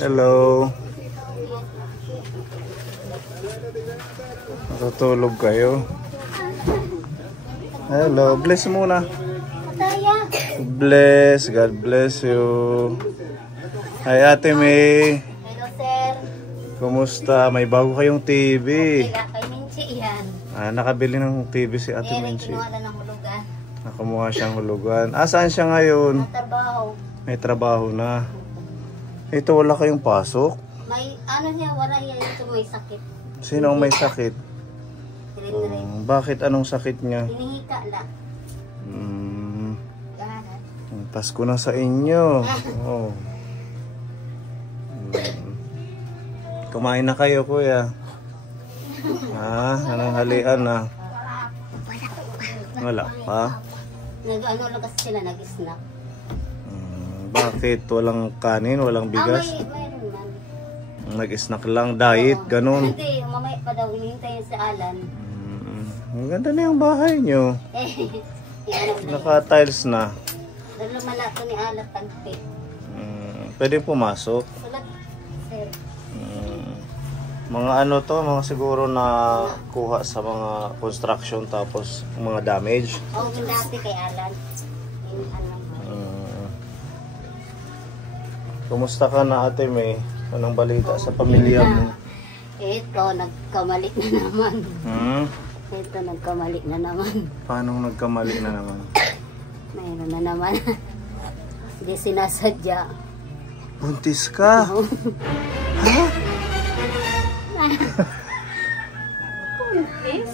Hello. Natutulog kayo? Hello. Bless muna. Bless. God bless you. Hi Ate May. Hello sir. Kumusta? May bago kayong TV. Kay Minchi yan. Nakabili ng TV si Ate Minchi. Kinuha na ng hulugan. Nakumuha siyang hulugan. Saan siya ngayon? Trabaho. May trabaho na. Ito wala kayong pasok? May ano siya, wala yan ito may sakit. Sino ang may sakit? Bakit? Anong sakit niya? Hinihika lang. Pasko na sa inyo. Oh. Kumain na kayo, kuya. Anong halian na? Wala pa? Nag-ano lang kasi sila, nag-snack. Bakit? Walang kanin? Walang bigas? Mayroon man. Nag-snack lang? Diet? Ganun? Hindi, mamaya pa daw, hinihintay sa Alan. Ang ganda na yung bahay nyo. Naka-tiles na. Dalo malako ni Alan tagpi. Pwede pumasok? Sulat, sir. Mga ano to, mga siguro na kuha sa mga construction tapos mga damage. Oo, dati kay Alan. Kumusta ka na Ate May? Anong balita sa pamilya mo? Ito, nagkamali na naman. Ito, nagkamali na naman. Paano nagkamali na naman? Mayroon na naman. Hindi sinasadya. Buntis ka? Ha? Buntis?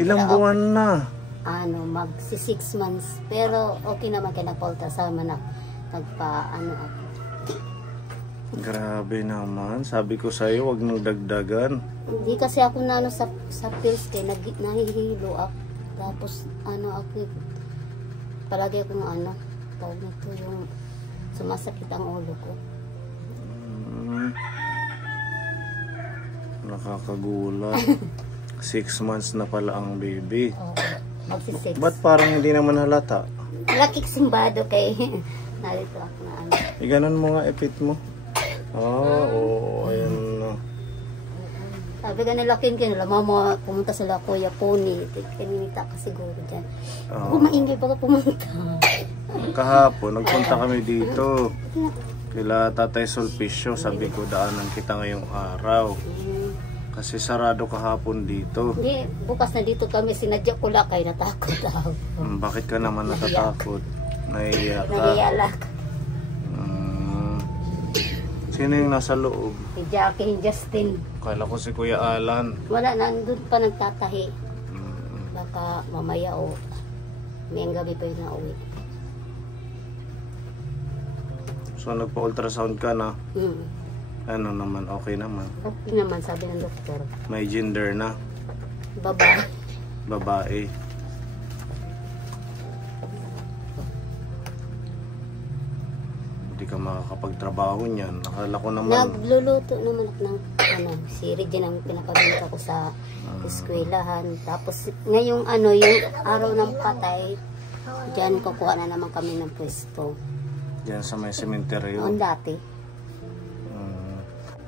Ilang buwan na? Ano, magsi 6 months. Pero okay naman kaya nagpa-ultrasound na nagpa-ano ako. Grabe naman. Sabi ko sa'yo, wag nang dagdagan. Hindi kasi ako na ano sa pills kaya nahihilo ako. Tapos ano ako, palagi akong ano, tawag nito yung sumasakit ang ulo ko. Nakakagulat. 6 months na pala ang baby. Oo, magsi 6. Ba't parang hindi naman halata? Lakik simbado kay narito ako na ano. Iganon mo nga, ipit mo. Oo, ayan na. Sabi ka nila kinkin, mama, pumunta sila Kuya Pony. Kaninita ka siguro dyan. Maingay baka pumunta. Kahapon, nagpunta kami dito. Kila Tatay Sulpicio, sabi ko daanan kita ngayong araw. Kasi sarado kahapon dito. Hindi, bukas na dito kami, sinadya ko lang kayo, natakot ako. Bakit ka naman natatakot? Naiiyak ka? Naiiyak. Sino yung nasa loob? Si Jackie, Justin. Kala ko si Kuya Alan. Wala, nandun pa nagtatahi. Baka mamaya o may gabi pa yung nauwi. So nagpa-ultrasound ka na? Ano naman, okay naman? Okay naman, sabi ng doktor. May gender na? Babae. Babae. Hindi ka makakapagtrabaho niyan. Nakala ko naman. Nagluluto naman ako ng ano, si Regine ang pinapabenta ko sa eskwelahan. Tapos ngayong ano, yung araw ng patay, diyan kukuha na naman kami ng pwesto. Diyan sa may sementeryo. Noon dati.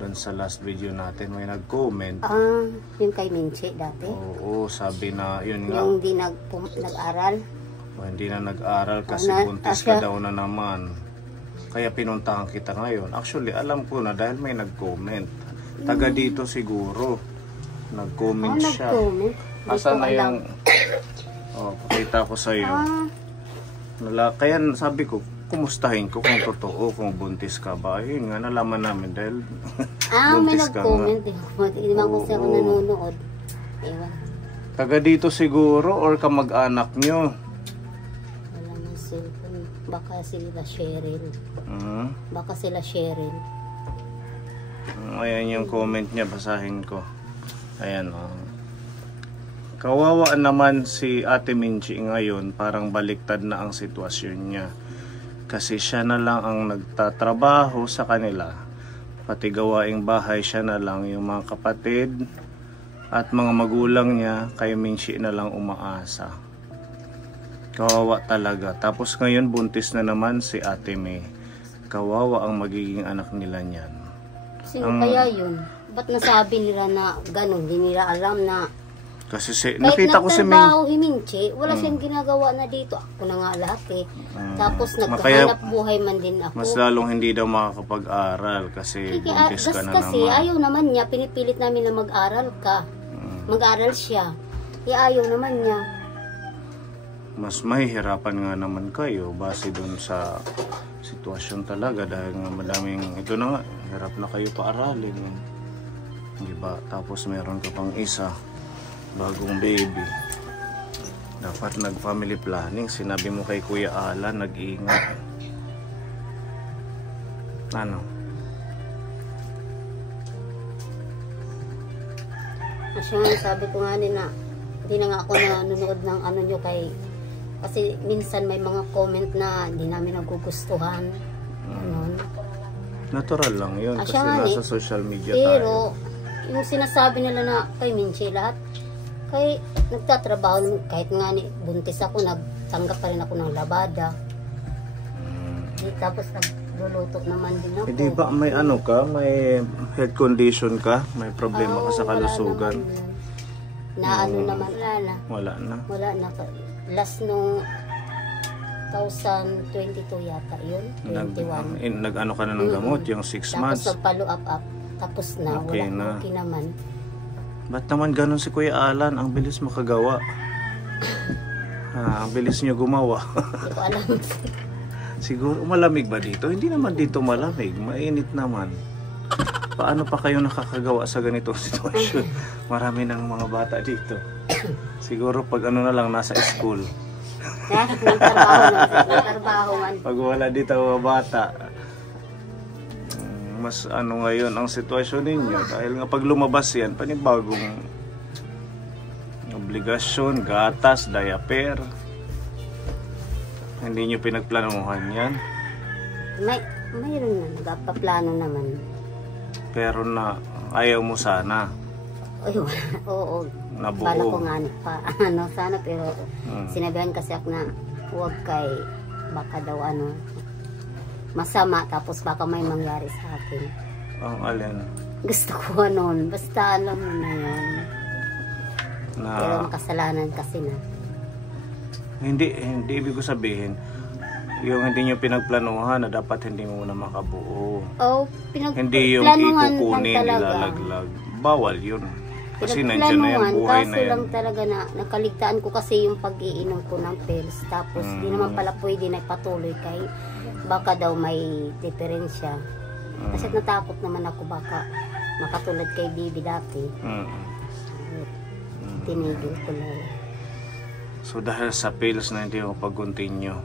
Doon sa last video natin may nag-comment. Yung kay Minchi dati. Oo, sabi na yun nga. Yung di nag-aral. Hindi na nag-aral kasi buntis ka daw na naman. Kaya pinuntahan kita ngayon. Actually, alam ko na dahil may nag-comment. Taga dito siguro. Nag-comment siya. Nag-comment? Asan na yung... pakita ko sa'yo. Kaya sabi ko, kumustahin ko kung totoo, kung buntis ka ba. Ayun nga, nalaman namin dahil may buntis ka nga. nag-comment. Hindi naman ko siya nanonood. Ewan. Taga dito siguro or kamag-anak nyo? Wala man cellphone. Baka sila Cheryl. Baka sila Cheryl. Ayan yung comment niya, basahin ko. Ayan Kawawa naman si Ate Minchi ngayon, parang baliktad na ang sitwasyon niya. Kasi siya na lang ang nagtatrabaho sa kanila. Pati gawaing bahay siya na lang, yung mga kapatid at mga magulang niya kay Minchi na lang umaasa. Kawawa talaga. Tapos ngayon buntis na naman si Ate May. Kawawa ang magiging anak nila niyan. Sino kaya yun? Ba't nasabi nila na gano'n? Hindi nila alam na Kasi kahit nakita ko si Min. nagtrabaho himinchi, wala siyang ginagawa na dito. Ako na nga lahat eh. Tapos nagkahanap buhay man din ako. Mas lalong hindi daw makakapag-aral kasi buntis ka na kasi naman. ayaw naman niya, pinipilit namin na mag-aral ka. Mag-aral siya. Ayaw naman niya. Mas mahihirapan nga naman kayo base dun sa sitwasyon talaga dahil nga madaming, ito na nga, hirap na kayo paaralin. Diba? Tapos meron ka pang isa, bagong baby. Dapat nag-family planning. Sinabi mo kay Kuya Alan, nag-iingat. Ano? Kasi nga sabi ko nga din na hindi na nga ako nanonood ng ano nyo kasi minsan may mga comment na hindi namin nagugustuhan. Ganun. Natural lang yun kasi nasa social media pero, tayo. yung sinasabi nila na kay Minchi lahat, kay nagtatrabaho, kahit nga buntis ako, nagtanggap pa rin ako ng labada. Tapos nagluluto naman din ako. Hindi ba may ano ka, may health condition ka, may problema ka sa kalusugan? Na ano naman, wala na. Wala na. Last nung 2022 yata yun, 21. Nag-ano ka na ng gamot, yung 6 months? Tapos nagpa-follow up, tapos na, okay wala, na. Okay naman. Ba't naman ganun si Kuya Alan? Ang bilis makagawa. Ang bilis nyo gumawa. Hindi ko alam. Siguro, malamig ba dito? Hindi naman dito malamig, mainit naman. Paano pa kayo nakakagawa sa ganitong sitwasyon? Marami ng mga bata dito. Siguro pag ano na lang, nasa school. Nagtrabaho man. Pag wala dito mga bata, mas ano ngayon ang sitwasyon ninyo. Dahil nga pag lumabas yan, panibagong obligasyon, gatas, diaper. Hindi nyo pinagplanuhan yan. Mayroon na, nagpaplano naman. Pero na ayaw mo sana. Oo. Nabuo. Bala ko nga sana pero sinabihan kasi ako na huwag kay baka daw masama tapos baka may mangyari sa akin. Ang alin? Gusto ko nun. Basta alam mo na yan. Pero ang kasalanan kasi na. Hindi ibig ko sabihin yung hindi nyo pinagplanuhan na dapat hindi mo na makabuo. Hindi yung ikukunin, nilalaglag. Bawal yun. Kasi nandiyan na yan, buhay na yan. Kaso lang talaga na nakaligtaan ko kasi yung pag-iinom ko ng pills. Tapos di naman pala pwede na ipatuloy kay baka daw may diferensya. Kasi natakot naman ako baka makatulad kay Bibi dati. Tinigil ko lang. So dahil sa pills na hindi mo pag-continue.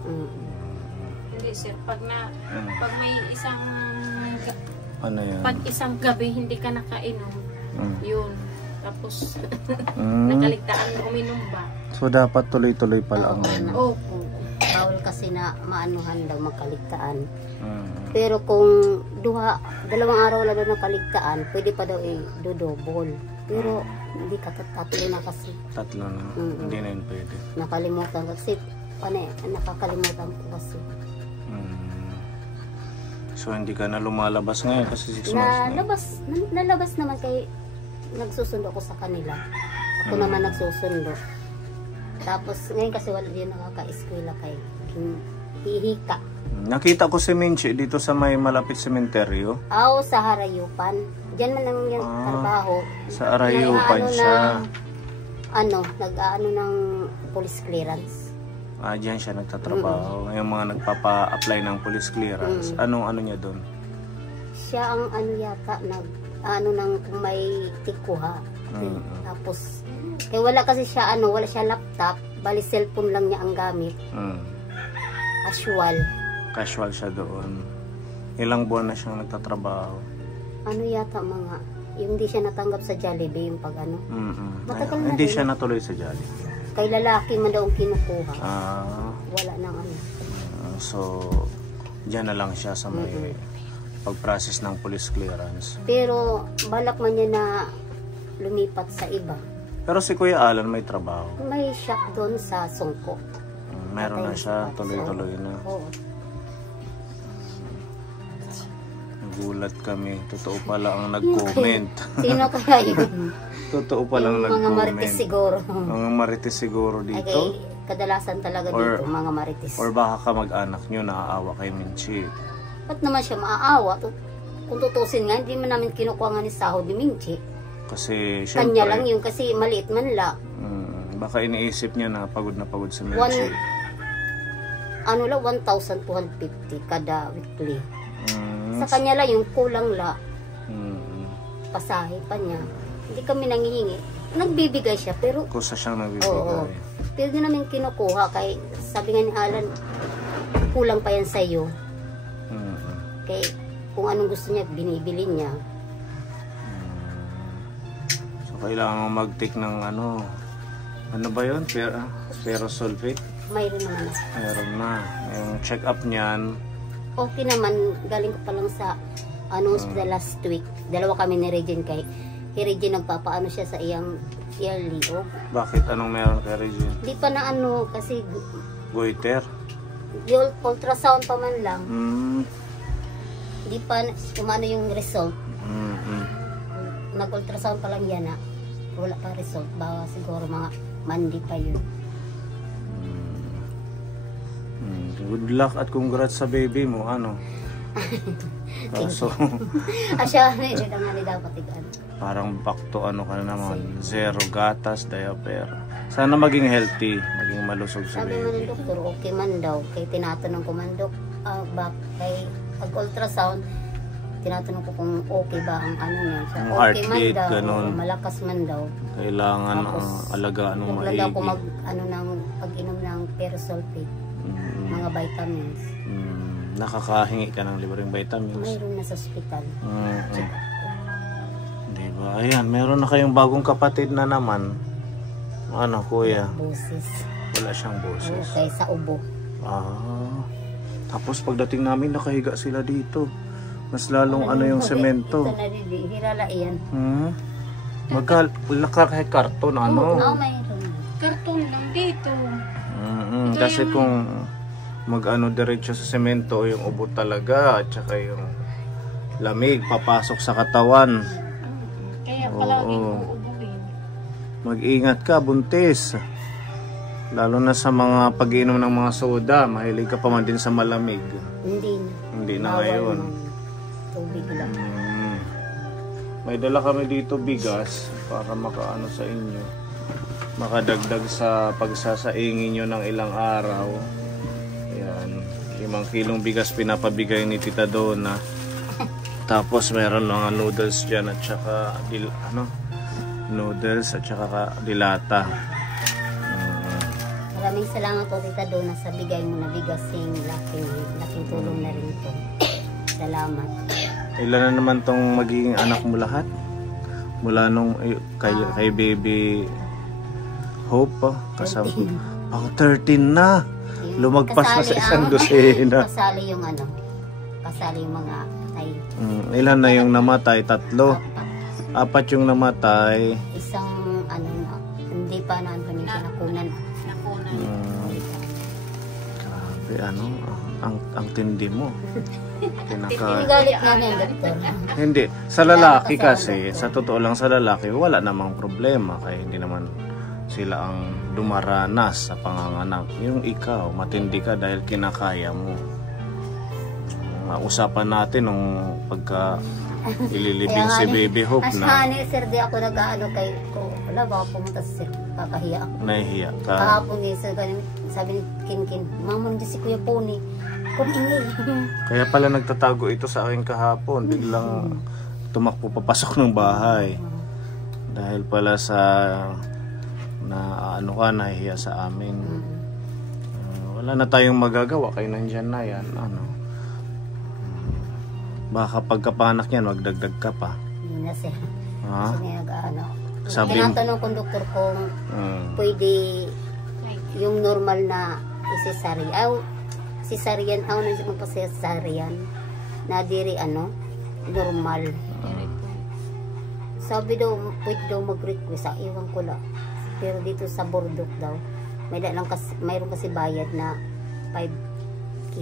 Hindi sir, pag may isang ano yan? Pag isang gabi hindi ka nakainom, yun. Tapos nakaligtaan uminom ba? So dapat tuloy-tuloy pala ang Opo. Bawal kasi na maanuhan daw makaligtaan. Pero kung dalawang araw lang daw nakaligtaan, pwede pa daw i-double. Pero hindi ka tatlo na kasi. Tatlo na. Hindi na yun pwede. Nakalimutan kasi. Nakakalimutan ko kasi. So hindi ka na lumalabas ngayon kasi 6 months na. Nalabas naman kay nagsusundo ko sa kanila. Ako naman nagsusundo. Tapos ngayon kasi wala din nakaka-eskwela kay hihika. Nakita ko si Minchi dito sa may malapit sementeryo. Sa Harayupan. Diyan man ang yung trabaho. Sa Harayupan siya. Nag-aano ng police clearance. Diyan siya nagtatrabaho. Yung mga nagpapa-apply ng police clearance. Anong ano niya doon? Siya ang yata ng kung may tikuha. Tapos wala kasi siya wala siya laptop, bali cellphone lang niya ang gamit. Casual siya doon. Ilang buwan na siyang nagtatrabaho? Yata yung hindi siya natanggap sa Jollibee yung matagal na hindi siya natuloy sa Jollibee. Kay lalaki man daw ang kinukuha. Wala nang so diyan na lang siya sa may pag-process ng police clearance. Pero balak man niya na lumipat sa iba. Pero si Kuya Alan may trabaho. May shop doon sa Sungko. Meron na siya, tuloy-tuloy na. Oo. Nagulat kami. Totoo pala ang nag-comment. Sino kaya yun? Totoo palang Yung mga marites nag-comment. siguro. Mga marites siguro Ay, dito. kadalasan talaga Or- dito, mga marites. Or baka kamag-anak nyo naaawa kay Minchi. Ba't naman siya maaawa? Kung tutusin nga, hindi man namin kinukuha nga ni sahod ni Minchi. Kasi Kanya lang syempre, yun kasi maliit man la. baka iniisip niya na pagod si Minchi. Ano lang, 1,250 kada weekly. Mm, Sa kanya lang yung kulang la, mm, pasahe pa niya. Hindi kami nangihingi. Nagbibigay siya pero kusa siyang oo. nagbibigay. Pero di namin kinukuha kay sabi nga ni Alan, kulang pa yan sa iyo. Mm, Kay kung anong gusto niya, binibili niya. So kailangan mo mag-take ng ano ba yun? Ferrosulfate? Mayroon naman na. Meron na. Yung check-up niyan, Okay naman, galing ko pa lang sa hospital last week. Dalawa kami ni Regine kay Regine nagpapaano siya sa iyang yearly. bakit anong meron kay Regine? Di pa na kasi Goiter? yung ultrasound pa man lang. Di pa umano yung result. Nag-ultrasound pa lang yan wala pa result. Bawa siguro mga Monday pa yun. Good luck at congrats sa baby mo, Kaso, Asya, hindi naman dapat ikan. parang back to ka na naman. Zero gatas, diaper. Sana maging healthy, maging malusog si Sabi mo baby. ng doktor, okay man daw. Kay tinatanong ko man, kay pag-ultrasound, tinatanong ko kung okay ba ang niya. So, Ang okay man heartbeat, daw, ganun. malakas man daw. Kailangan Tapos, alagaan ng Huwag lang daw maigi. ako pag-inom ng Ferrosulfate, mga vitamins. Nakakahingi ka ng libreng vitamins. Mayroon na sa ospital. Diba? Ayan, meron na kayong bagong kapatid na naman. Kuya? Boses. Wala siyang boses. Okay, sa ubo. Tapos pagdating namin, nakahiga sila dito. Mas lalong yung semento. Ito na rin, hirala yan. Wala kahit karton, mayroon. Karton lang dito. Kasi kung diretso sa semento, yung ubo talaga, at saka yung lamig, papasok sa katawan. Kaya palagi Oo. ko uubuin. Mag-ingat ka, buntis. Lalo na sa mga pag-inom ng mga soda, mahilig ka pa man din sa malamig. Hindi na Bawal ngayon. ng Tubig lang. May dala kami dito bigas para makaano sa inyo. Makadagdag sa pagsasaingin nyo ng ilang araw. Yan. 5 kilong bigas pinapabigay ni Tita Donna. Tapos meron mga noodles dyan at saka noodles at saka dilata. Maraming salamat po Tita Donna sa bigay mo na bigas. Laking tulong na rin ito. Salamat. Ilan na naman tong magiging anak mo lahat? Mula nung kay baby Hope, kasama pang 13 na. Lumagpas na sa isang dosena. Kasali yung kasali yung mga patay. Ilan na yung namatay? 3. 4 yung namatay. Isang hindi pa na yung pinakunan. Grabe, ang tindi mo. Galit nga niya, doktor. Hindi, sa lalaki kasi, sa totoo lang sa lalaki, wala namang problema. Kaya hindi naman sila ang dumaranas sa panganganak. Yung ikaw, matindi ka dahil kinakaya mo. Usapan natin nung pagka ililibing si Baby Hope na sir, di ako nag-aano ko. Wala, baka pumunta sa sir, kakahiya ako. nahihiya ka. Kahapon sabi ni Kinkin, mamon dyan si Kuya Pony. Kung ingay. Kaya pala nagtatago ito sa akin kahapon. Biglang tumakbo papasok ng bahay. Dahil pala sa nahihiya sa amin. Wala na tayong magagawa. Kayo nandyan na yan. Baka pagkapanak yan, magdagdag ka pa. Hindi na siya. Ha? Kasi nag-ano. Sabi- Tinatanong kong doktor kung pwede yung normal na cesarean. Cesarean, na siya magpa-cesarean. Na diri normal. Sabi daw, pwede daw mag-request. Iwan ko lang. Pero dito sa Bordok daw, mayroon kasi bayad na 5K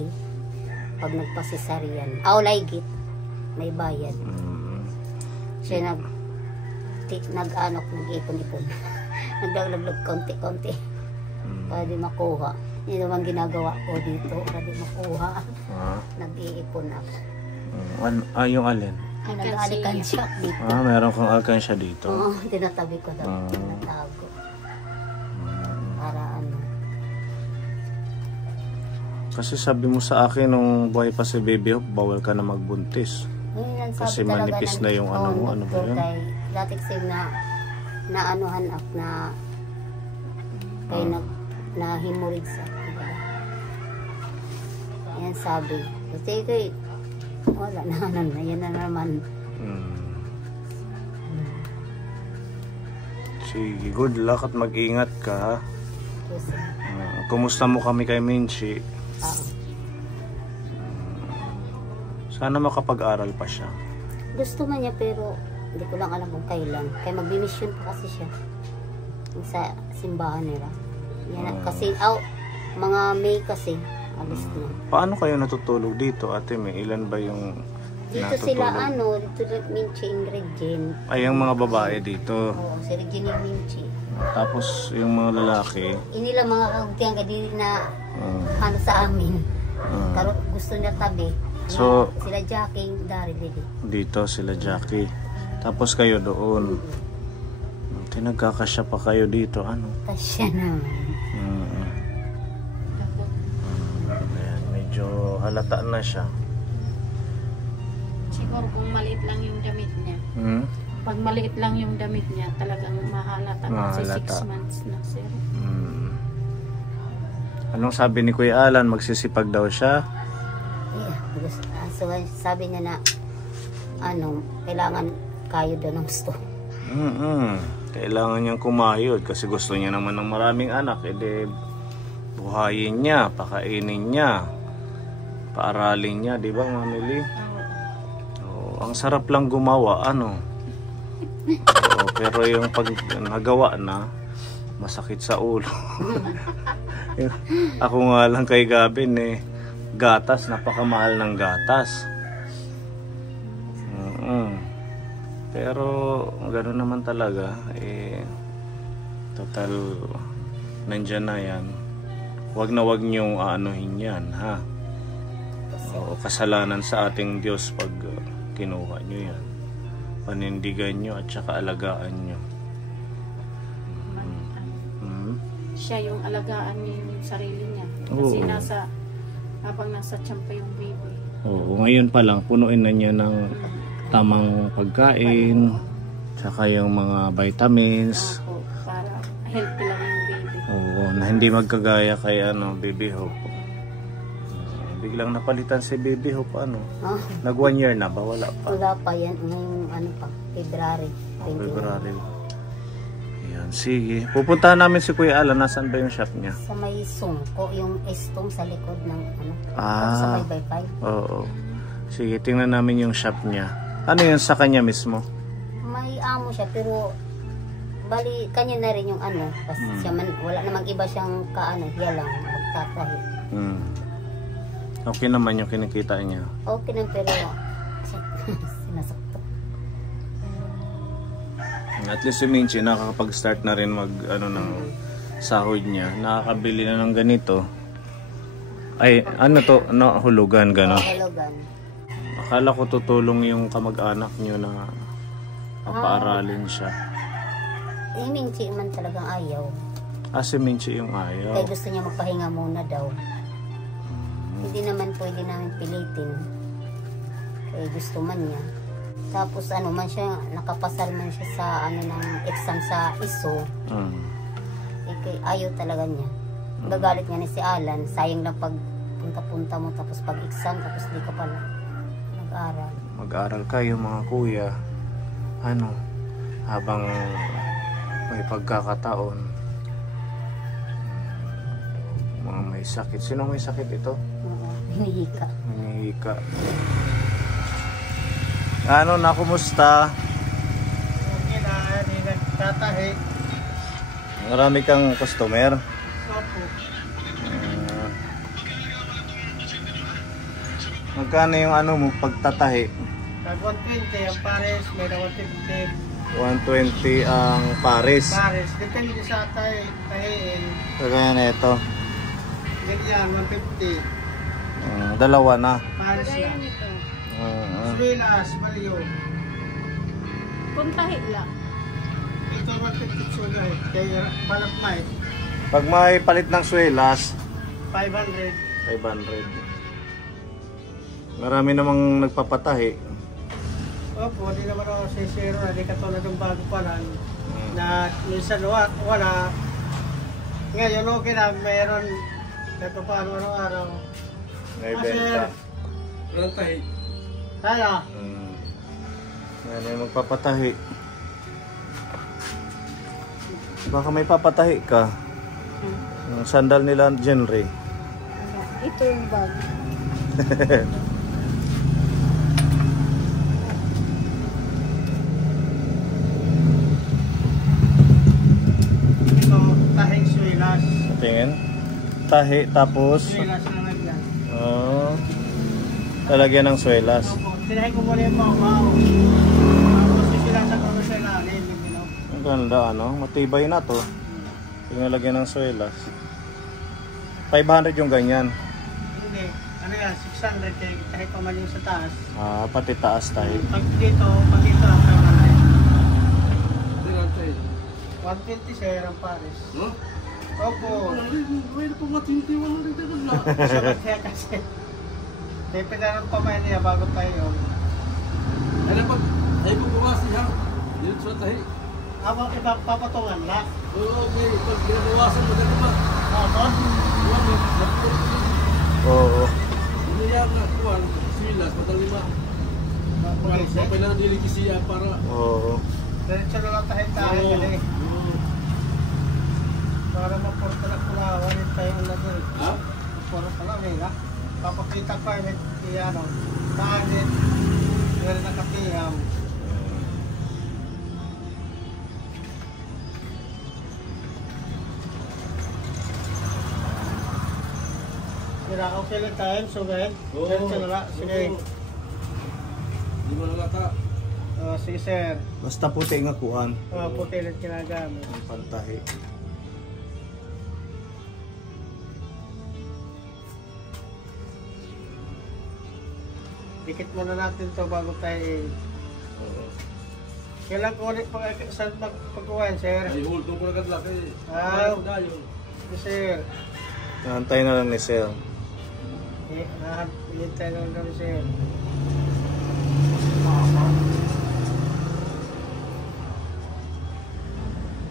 pag nagpa-cesarean. Ligit. may bayad. Siya nag-ipon-ipon. Naglaglaglag konti-konti para di makuha. Yun naman ginagawa ko dito para di makuha. Nag-iipon ako. Yung alin? Nag-alikansya dito. Meron kang alkansya dito. Oo, tinatabi ko daw. Tinatago. Para ano. Kasi sabi mo sa akin nung buhay pa si Baby Hope, bawal ka na magbuntis. Kasi manipis na yung ano mo, ano ba yun? Dati kasi na anuhan ako na kaya na hemorrhage sa diba? Yan sabi. Kasi kay wala na yan na naman. Sige, good luck at mag-ingat ka ha. Yes, Kumusta mo kami kay Minchi? Sana makapag-aral pa siya. Gusto man niya pero hindi ko lang alam kung kailan. Kaya magbimisyon pa kasi siya sa simbahan nila. Yan, kasi mga May kasi alis na. Paano kayo natutulog dito, Ate May? Ilan ba yung dito natutulog? sila dito Minchi and Regine. Ay, yung mga babae dito. Oo, si Regine yung Minchi. Tapos yung mga lalaki. Inila mga kaugtiang kadili na sa amin. Gusto niya tabi. So, sila Jackie, Dari, Lily. Dito sila Jackie. Tapos kayo doon. Nagkakasya pa kayo dito, ano? Kasya naman. Ayan, medyo halata na siya. Siguro kung maliit lang yung damit niya. Pag maliit lang yung damit niya, talagang mahalata. Kasi 6 months na, sir. Anong sabi ni Kuya Alan? Magsisipag daw siya? So, sabi niya na kailangan kayo daw ng gusto. Kailangan niyang kumayod kasi gusto niya naman ng maraming anak. Buhayin niya, pakainin niya, paaralin niya, di ba, Mamili? Ang sarap lang gumawa, pero yung pag nagawa na, masakit sa ulo. Ako nga lang kay Gabin gatas, napakamahal ng gatas. Pero gano'n naman talaga, total nandyan na yan. Wag na wag niyong aanuhin yan, ha? Kasalanan sa ating Diyos pag kinuha niyo yan. Panindigan niyo at saka alagaan niyo. Siya yung alagaan niya yung sarili niya. Kasi habang nasa tiyan pa yung baby. Ngayon pa lang, punuin na niya ng tamang pagkain, saka yung mga vitamins. Para healthy lang yung baby. Na hindi magkagaya kay Baby Hope. Biglang napalitan si Baby Hope, nag 1 year na ba? Wala pa. Wala pa yan, February. February. Ayan, sige. Pupuntahan namin si Kuya Alan. Nasaan ba yung shop niya? Sa may sungko, yung estong sa likod ng sa may Baypay. Oo. Sige, tingnan namin yung shop niya. Ano yun sa kanya mismo? May amo siya, pero bali, kanya na rin yung kasi siya wala namang iba siyang hiya lang, magtatahi. Okay naman yung kinikita niya? Okay naman, pero sinasakto. At least si Minchi nakakapag-start na rin ng sahod niya. Nakakabili na ng ganito. Ay, hulugan, gano'n? Hulugan. Akala ko tutulong yung kamag-anak niyo na papaaralin siya. Minchi man talagang ayaw. Si Minchi yung ayaw. Kaya gusto niya magpahinga muna daw. Hindi naman pwede namin pilitin. Kaya gusto man niya. Tapos man siya, nakapasal man siya sa ng exam sa ISO. Kaya ayaw talaga niya. Gagalit niya ni si Alan, sayang lang pag punta-punta mo tapos pag-exam tapos di ka pala nag-aral. Mag-aral kayo mga kuya. Habang may pagkakataon. Mga may sakit. Sino may sakit ito? Hinihika. Hinihika. Kumusta? Okay na, hindi nagtatahi. Marami kang customer? Opo. Magkano yung mo pagtatahi? Tag 120 ang pares, may na 150. 120 ang pares. Pares, depende sa tahiin. Kagaya na ito. Ganyan, 150. Dalawa na. Pares Kagaya na. nito. Swilas, Maliyo. Puntahi lang. Ito 150 sulay. Kaya balakmay, Pag may palit ng swelas, 500. 500. Marami namang nagpapatahi. Opo, di naman ako sisiro na. Di katulad ng bago pa lang. Na minsan wala. Ngayon okay na, mayroon. Ito pa araw-araw. May benta. Walang tahi. Kaya. Yan yung magpapatahi. Baka may papatahi ka. Yung sandal nila, genre. Ito yung bag. Ito, tahing swilas. Tingin. Tahi, tapos Swilas na lagyan. lalagyan ng swelas. Opo, tinahin ko muna yung bao-bao. Tapos sisilasan ko sa ilalim. Ang ganda, ano? Matibay na to. Yung lalagyan ng swelas. 500 yung ganyan. Hindi. Ano yan? 600 kaya kahit pa man yung sa taas. Pati taas tahi. Pag dito lang naman. 120 sir ang pares. No? Opo. Pwede po matintiwan ulit ako na. Sabat kaya kasi. Depende na ng pamain niya bago tayo. Ano pag ay pagbawasin ha? Dito sa tahi. Habang ipapatungan na. Okay, pag ginabawasan mo dali ba? Tapos, Oo. Iniyak na kuwan, silas, madali ba? Kapag na diligi siya para... Oo. diretso na lang tayo kasi. Para maporta na kulawan yung tayo ulan doon. Ha? Puro pala may ha. Papakita ko ay may ano. Kaanit. Meron na katiyam. Kira okay lang tayo. So guys. Diretso na lang. Sige. Di mo nalata. Sige sir. Basta puti nga kuhan. Puti lang kinagamit. Ang pantahi. Dikit muna natin to bago tayo. Kailan ko ulit saan pagkuhan sir? Ay, hold ko na kadlak eh. Dayon. Sir. Nantay na lang ni Sel. Hintay na lang sir.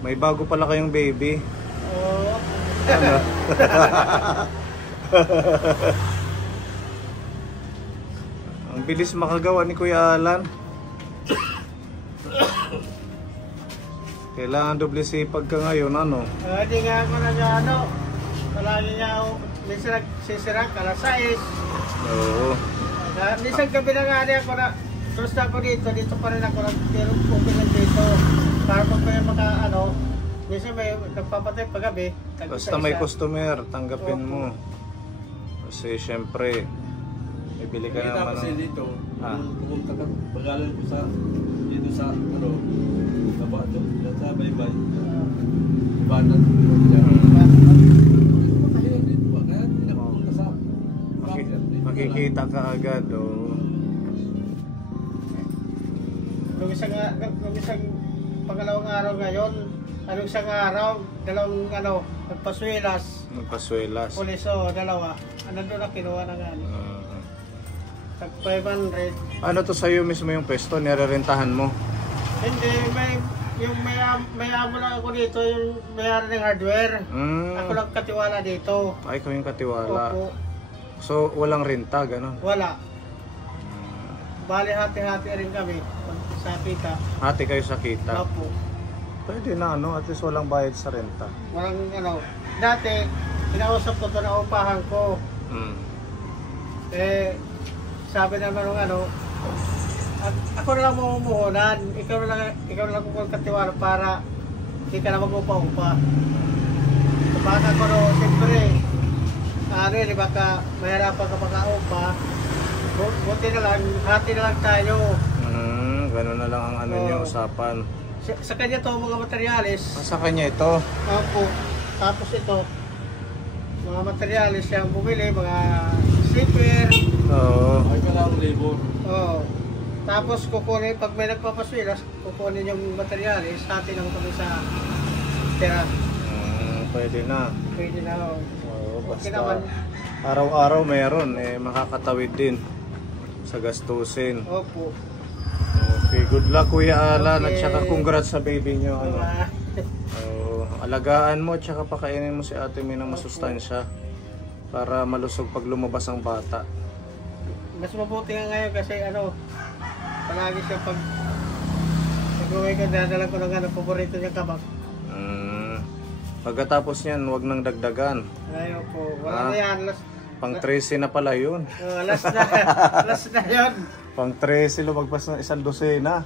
May bago pala kayong baby. Oo. Ano? Ang bilis makagawa ni Kuya Alan. Kailangan doble sipag ka ngayon, ano? Hindi nga ako ano. Palagi niya ako. Minsan nagsisirang alas 6. Oo. Minsan gabi na nga niya ako na. Terus na ako dito pa rin ako na. Pero okay lang dito. Para pag may minsan may nagpapatay paggabi. Basta may customer, tanggapin mo. Kasi syempre, bibili ka Kita naman kasi ng... dito, pumunta ka, pagalan ko dito sa, baba to, yan sa baybay. Ibanan ko dyan. Makahilan dito ba? Kaya hindi na pumunta sa Makikita ka agad, oh. Nung isang pangalawang araw ngayon, anong isang araw, dalawang nagpaswilas. Magpaswelas. Pulis dalawa. Doon na kinuha na nga. Tag 500. Ano to sa'yo mismo yung pwesto? Nirerentahan mo? Hindi, may amo lang ako dito, yung may-ari ng hardware. Ako lang katiwala dito. Ay, ikaw yung katiwala. Opo. So, walang renta, gano'n? Wala. Bali hati-hati rin kami sa kita. Hati kayo sa kita? Opo. Pwede na, ano? At least walang bayad sa renta. Walang dati, pinausap ko ito na upahan ko. Sabi naman ng ako na lang mamumuhunan, ikaw na lang kung katiwala para hindi ka na mag-upa-upa. Baka ko siyempre, di ba mahirapan ka maka-upa, Buti na lang, hati na lang tayo. Ganun na lang ang ano niyo usapan. Sa kanya to mga materyales. Sa kanya ito. Opo. Tapos ito, mga materyales siyang bumili, mga zipper. Oo. Ay ka lang labor. Oo. Tapos kukunin, pag may nagpapaswilas, kukunin yung materyales, hati lang kami sa tira. Pwede na. Pwede na. Oo, Okay basta naman. araw-araw meron, makakatawid din sa gastusin. Opo. Okay, good luck Kuya Alan at Okay. saka congrats sa baby nyo. Ano. Diba? Alagaan mo at saka pakainin mo si Ate May ng masustansya para malusog pag lumabas ang bata. Mas mabuti nga ngayon kasi palagi siya pag nag-uwi ko, dadala ko ng paborito niya kabak. Pagkatapos niyan, huwag nang dagdagan. Ayaw po. Wala na yan. Pang 13 na pala yun. Last na. Last na yun. Pang 13, lumagpas ng 1 dosena.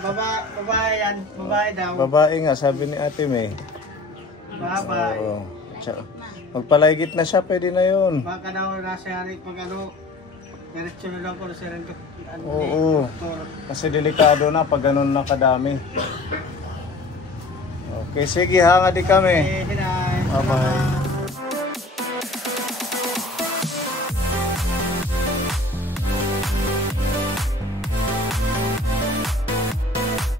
Babae yan. Babae daw. Babae nga, sabi ni Ate May. Babae. Oo. Magpalaygit na siya, pwede na yun. Baka daw nasa hari pag diretso na daw ko sa rin. Oo. Kasi delikado na pag ganun na kadami. Okay, sige, hanga di kami. Hinay. Bye-bye.